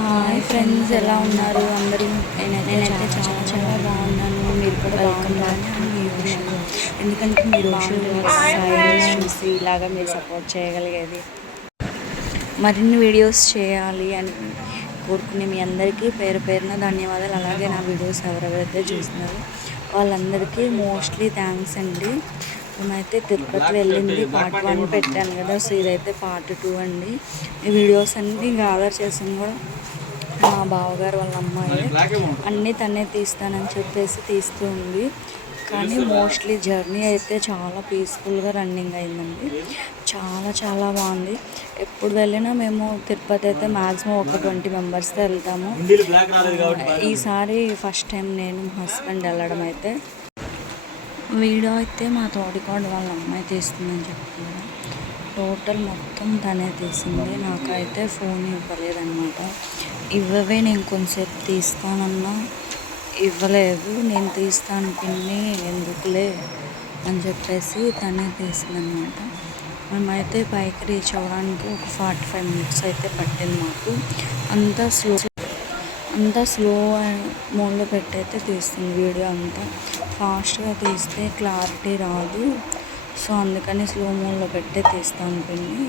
Hi friends, ఎలా ఉన్నారు అందరూ? నేనైతే చాలా చాలా బాగున్నాను. మీరు కూడా బాగున్నారని అనుకుంటున్నాను. ఎందుకంటే మీరు చూసి ఇలాగా మీరు సపోర్ట్ చేయగలిగేది మరిన్ని వీడియోస్ చేయాలి అని కోరుకునే మీ అందరికీ పేరు పేరున ధన్యవాదాలు. అలాగే నా వీడియోస్ ఎవరెవరైతే చూస్తున్నారో వాళ్ళందరికీ మోస్ట్లీ థ్యాంక్స్ అండి. మేమైతే తిరుపతి వెళ్ళింది పార్ట్ 1 పెట్టాను కదా, సో ఇదైతే పార్ట్ 2 అండి. ఈ వీడియోస్ అన్నీ గ్యాదర్ చేసింది కూడా మా బావగారు వాళ్ళ అమ్మాయి. అన్నీ తనే తీస్తానని చెప్పేసి తీస్తూ ఉంది. కానీ మోస్ట్లీ జర్నీ అయితే చాలా పీస్ఫుల్గా రన్నింగ్ అయిందండి. చాలా చాలా బాగుంది. ఎప్పుడు వెళ్ళినా మేము తిరుపతి అయితే మ్యాక్సిమం ఒక 20 మెంబర్స్తో వెళ్తాము. ఈసారి ఫస్ట్ టైం నేను మా హస్బెండ్ వెళ్ళడం. అయితే వీడియో అయితే మా తోటికోడ వాళ్ళ అమ్మాయి తీస్తుందని చెప్తున్నారు. టోటల్ మొత్తం తనే తీసింది. నాకైతే ఫోన్ ఇవ్వలేదన్నమాట. ఇవ్వవే, నేను కొంచెంసేపు తీస్తానన్నా ఇవ్వలేదు. నేను తీస్తాను పిన్ని, ఎందుకులే అని చెప్పేసి తనే తీసిందనమాట. మేమైతే పైకి రీచ్ అవ్వడానికి ఒక 45 మినిట్స్ అయితే పట్టింది మాకు. అంతా స్లో మోడ్లో పెట్టయితే తీస్తుంది వీడియో. అంతా ఫాస్ట్గా తీస్తే క్లారిటీ రాదు, సో అందుకని స్లో మోడ్లో పెట్టే తీస్తాను పిన్ని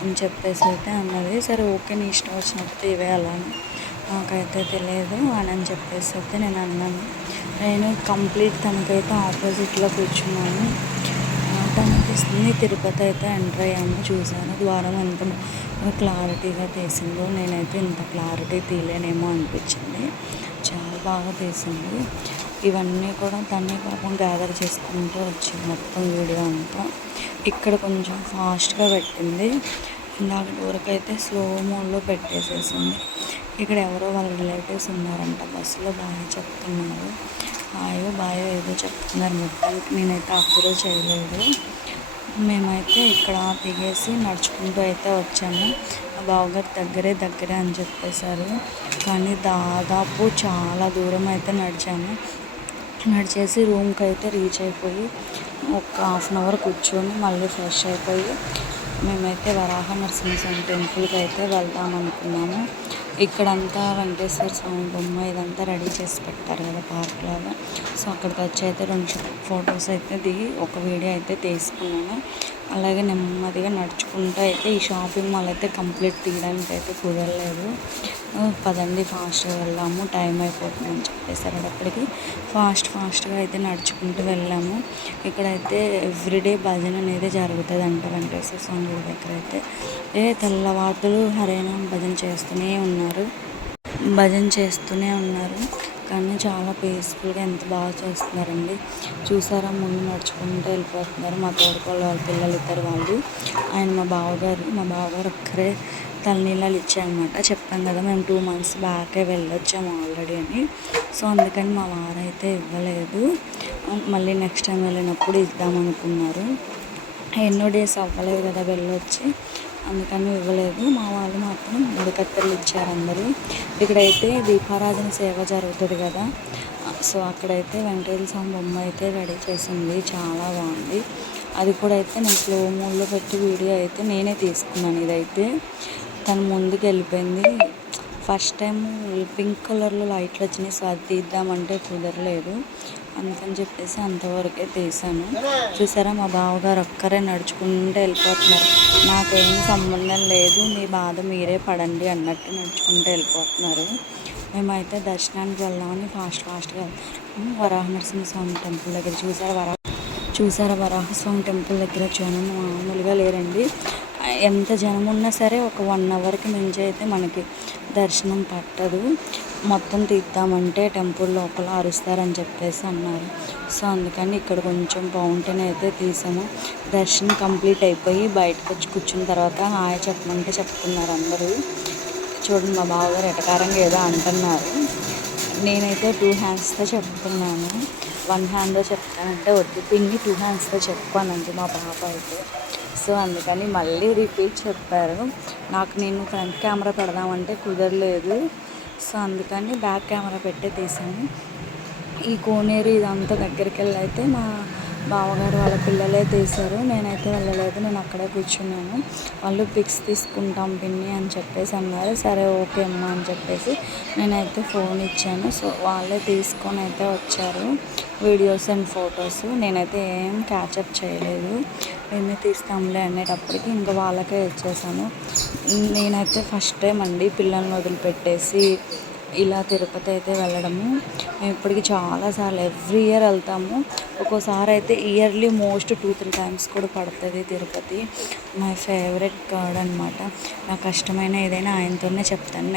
అని చెప్పేసి అయితే అన్నది. సరే ఓకే, నీ ఇష్టం వచ్చినప్పుడు ఇవేయాలని నాకైతే తెలియదు అని చెప్పేసి అయితే నేను అన్నాను. నేను కంప్లీట్ తనకైతే ఆపోజిట్లో కూర్చున్నాను. అనిపిస్తుంది. తిరుపతి అయితే ఎంటర్ అయ్యాము. చూసాను ద్వారం ఎంత క్లారిటీగా తీసిందో. నేనైతే ఇంత క్లారిటీ తీయలేనేమో అనిపించింది. చాలా బాగా తీసింది. ఇవన్నీ కూడా తనే పాపం గ్యాదర్ చేసుకుంటూ వచ్చింది మొత్తం వీడియో అంతా. ఇక్కడ కొంచెం ఫాస్ట్గా పెట్టింది. ఇందాక వరకు అయితే స్లో మోడ్లో పెట్టేసేసింది. ఇక్కడ ఎవరో వాళ్ళ రిలేటివ్స్ ఉన్నారంట, బస్సులో బాగా చెప్తున్నారు. హాయో బాయో ఏదో చెప్తున్నారు. మొత్తానికి నేనైతే అబ్జర్వ్ చేయలేదు. మేమైతే ఇక్కడ దిగేసి నడుచుకుంటూ అయితే వచ్చాము. మా బావగారు దగ్గరే అని చెప్పేశారు. కానీ దాదాపు చాలా దూరం అయితే నడిచేసి రూమ్కి అయితే రీచ్ అయిపోయి ఒక ½ అవర్ కూర్చొని మళ్ళీ ఫ్రెష్ అయిపోయి మేమైతే వరాహ నరసింహస్వామి టెంపుల్కి అయితే వెళ్దాం అనుకున్నాము. ఇక్కడంతా వెంకటేశ్వర స్వామి బొమ్మ ఇదంతా రెడీ చేసి పెట్టారు కదా పార్క్ లాగా. సో అక్కడికి వచ్చి అయితే 2 ఫొటోస్ అయితే దిగి ఒక వీడియో అయితే తీసుకున్నాను. అలాగే నెమ్మదిగా నడుచుకుంటూ అయితే ఈ షాపింగ్ మాల్ అయితే కంప్లీట్ తీయడానికి అయితే కుదరలేదు. పదండి ఫాస్ట్గా వెళ్దాము, టైం అయిపోతుంది అని చెప్పేసారు. అప్పటికి ఫాస్ట్గా అయితే నడుచుకుంటూ వెళ్ళాము. ఇక్కడైతే ఎవ్రీడే భజన అనేది జరుగుతుంది అంట వెంకటేశ్వర స్వామి గుడి దగ్గర అయితే. తెల్లవారులు హరేనాం భజన చేస్తూనే ఉన్నారు. కానీ చాలా పీస్ఫుల్గా ఎంత బాగా చేస్తున్నారండి. చూసారా, ముందు నడుచుకుంటూ వెళ్ళిపోతున్నారు. మా తోడుకోళ్ళ వాళ్ళ పిల్లలు ఇద్దరు వాళ్ళు. ఆయన మా బావగారు ఒక్కరే తలనీళ్ళు ఇచ్చారనమాట. చెప్పాం కదా మేము 2 months బ్యాకే వెళ్ళొచ్చాము ఆల్రెడీ అని. సో అందుకని మా వారైతే ఇవ్వలేదు. మళ్ళీ నెక్స్ట్ టైం వెళ్ళినప్పుడు ఇద్దామనుకున్నారు. ఎన్నో డేస్ అవ్వలేదు కదా వెళ్ళొచ్చి, అందుకని ఇవ్వలేదు. మా వాళ్ళు మాత్రం 3 కత్తెరలు ఇచ్చారు అందరూ. ఇక్కడైతే దీపారాధన సేవ జరుగుతుంది కదా, సో అక్కడైతే వెంకటేశ్వర స్వామి బొమ్మ అయితే రెడీ చేసింది. చాలా బాగుంది. అది కూడా అయితే నేను స్లో మోడ్లో పెట్టి వీడియో అయితే నేనే తీసుకున్నాను. ఇదైతే తను ముందుకు వెళ్ళిపోయింది. ఫస్ట్ టైం పింక్ కలర్లో లైట్లు వచ్చినాయి, సో అది తీద్దామంటే కుదరలేదు. అందుకని చెప్పేసి అంతవరకే తీసాను. చూసారా, మా బావగారు ఒక్కరే నడుచుకుంటూ వెళ్ళిపోతున్నారు. నాకేం సంబంధం లేదు, మీ బాధ మీరే పడండి అన్నట్టు నడుచుకుంటూ వెళ్ళిపోతున్నారు. మేమైతే దర్శనానికి వెళ్దామని ఫాస్ట్గా వరాహ నరసింహస్వామి టెంపుల్ దగ్గర చూసారా వరాహస్వామి టెంపుల్ దగ్గర జనం మామూలుగా లేరండి. ఎంత జనం ఉన్నా సరే ఒక 1 అవర్కి మించి అయితే మనకి దర్శనం పట్టదు. మొత్తం తీద్దామంటే టెంపుల్ లోపల అరుస్తారని చెప్పేసి అన్నారు. సో అందుకని ఇక్కడ కొంచెం ఫౌంటైన్ అయితే తీసాము. దర్శనం కంప్లీట్ అయిపోయి బయటకు వచ్చి కూర్చున్న తర్వాత హాయ్ చెప్పమంటే చెప్తున్నారు అందరూ. చూడండి, మా బావగారు ఎటకారంగా ఏదో అంటున్నారు. నేనైతే 2 handsతో చెప్తున్నాను. 1 handతో చెప్తానంటే వద్దు పిన్ని 2 handsతో చెప్పానండి మా పాప అయితే. సో అందుకని మళ్ళీ రిపీట్ చెప్పారు. నేను ఫ్రంట్ కెమెరా పెడదామంటే కుదరలేదు. సో అందుకని బ్యాక్ కెమెరా పెట్టే తీసాను. ఈ కోనేరు ఇదంతా దగ్గరికి వెళ్ళి అయితే మా బావగారు వాళ్ళ పిల్లలే తీశారు. నేనైతే వెళ్ళలేదు, నేను అక్కడే కూర్చున్నాను. వాళ్ళు పిక్స్ తీసుకుంటాం పిన్ని అని చెప్పేసి అన్నారు. సరే ఓకే అమ్మ అని చెప్పేసి నేనైతే ఫోన్ ఇచ్చాను. సో వాళ్ళే తీసుకొని అయితే వచ్చారు వీడియోస్ అండ్ ఫొటోస్. నేనైతే ఏం క్యాచప్ చేయలేదు, మేమే తీస్తాంలే అనేటప్పటికి ఇంకా వాళ్ళకే ఇచ్చేసాను. నేనైతే ఫస్ట్ టైం అండి పిల్లల్ని వదిలిపెట్టేసి ఇలా తిరుపతి అయితే వెళ్ళడము. మేము ఇప్పటికి చాలాసార్లు ఎవ్రీ ఇయర్ వెళ్తాము. ఒక్కోసారి అయితే ఇయర్లీ మోస్ట్ 2-3 టైమ్స్ కూడా పడుతుంది తిరుపతి. మై ఫేవరెట్ గాడ్ అనమాట. నాకు కష్టమైన ఏదైనా ఆయనతోనే చెప్తాను.